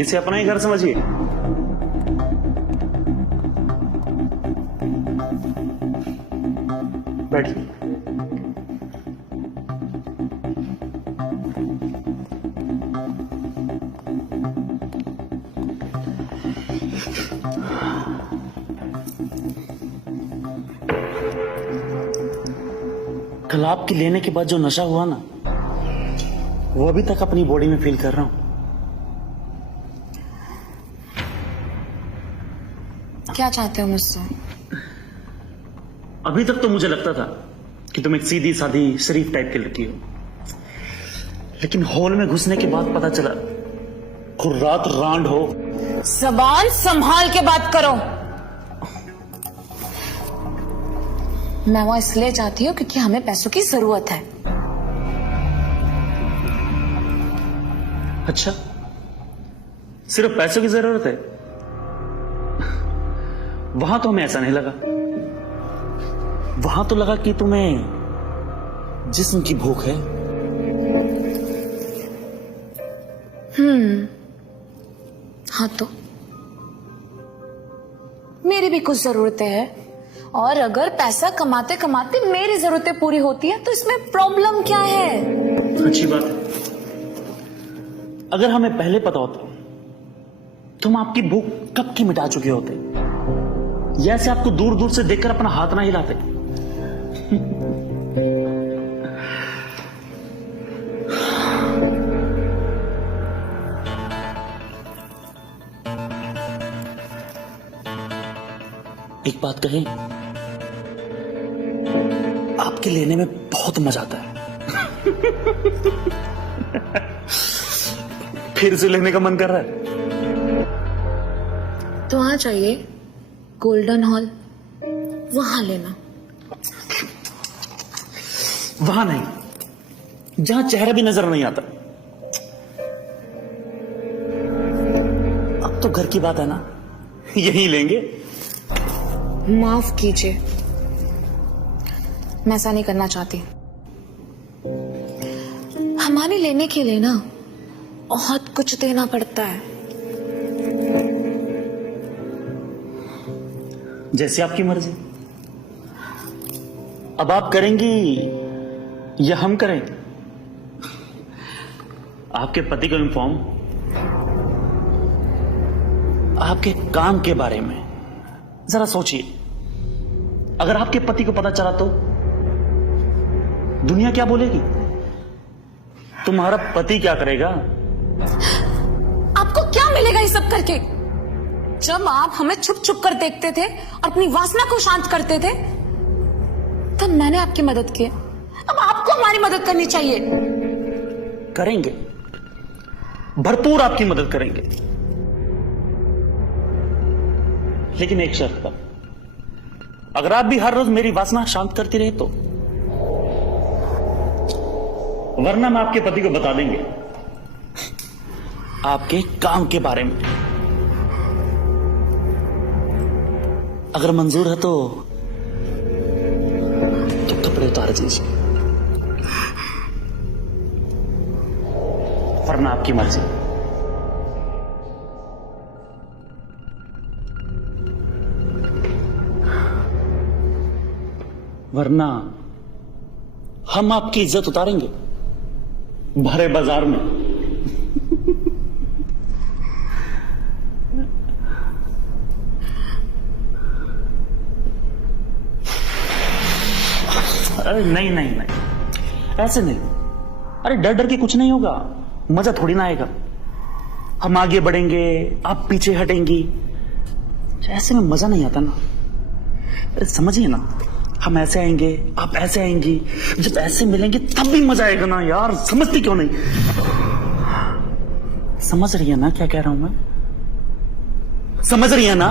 इसे अपना ही घर समझिए। बैठिए। कल आपकी लेने के बाद जो नशा हुआ ना, वो अभी तक अपनी बॉडी में फील कर रहा हूं। क्या चाहते हो मुझसे? अभी तक तो मुझे लगता था कि तुम एक सीधी सादी शरीफ टाइप की लड़की हो, लेकिन हॉल में घुसने के बाद पता चला खुर्रात रांड हो। जबान संभाल के बात करो। मैं वहां इसलिए चाहती हूँ क्योंकि हमें पैसों की जरूरत है। अच्छा, सिर्फ पैसों की जरूरत है? वहां तो हमें ऐसा नहीं लगा। वहां तो लगा कि तुम्हें जिस्म की भूख है। हाँ, तो मेरी भी कुछ जरूरतें हैं, और अगर पैसा कमाते कमाते मेरी जरूरतें पूरी होती है तो इसमें प्रॉब्लम क्या है? अच्छी बात है। अगर हमें पहले पता होता तुम आपकी भूख कब की मिटा चुके होते, या ऐसे आपको दूर दूर से देखकर अपना हाथ ना हिलाते। एक बात कहें, आपके लेने में बहुत मजा आता है। फिर से लेने का मन कर रहा है? तो वहां चाहिए गोल्डन हॉल, वहां लेना। वहां नहीं, जहां चेहरा भी नजर नहीं आता। अब तो घर की बात है ना, यही लेंगे। माफ कीजिए, मैं ऐसा नहीं करना चाहती। हमारे लेने के लिए ना बहुत कुछ देना पड़ता है। जैसे आपकी मर्जी। अब आप करेंगी या हम करें? आपके पति को इन्फॉर्म आपके काम के बारे में जरा सोचिए। अगर आपके पति को पता चला तो दुनिया क्या बोलेगी? तुम्हारा पति क्या करेगा? आपको क्या मिलेगा ये सब करके? जब आप हमें छुप छुप कर देखते थे और अपनी वासना को शांत करते थे, तब मैंने आपकी मदद की। अब आपको हमारी मदद करनी चाहिए। करेंगे, भरपूर आपकी मदद करेंगे, लेकिन एक शर्त पर। अगर आप भी हर रोज मेरी वासना शांत करती रहे तो, वरना हम आपके पति को बता देंगे आपके काम के बारे में। अगर मंजूर है तो कपड़े उतार दीजिए, वरना आपकी मर्जी। वरना हम आपकी इज्जत उतारेंगे भरे बाजार में। अरे नहीं नहीं नहीं, ऐसे नहीं। अरे डर डर के कुछ नहीं होगा, मजा थोड़ी ना आएगा। हम आगे बढ़ेंगे, आप पीछे हटेंगी, ऐसे में मजा नहीं आता ना। अरे समझिए ना, हम ऐसे आएंगे, आप ऐसे आएंगी, जब ऐसे मिलेंगे तब भी मजा आएगा ना यार। समझती क्यों नहीं? समझ रही है ना क्या कह रहा हूं मैं? समझ रही है ना?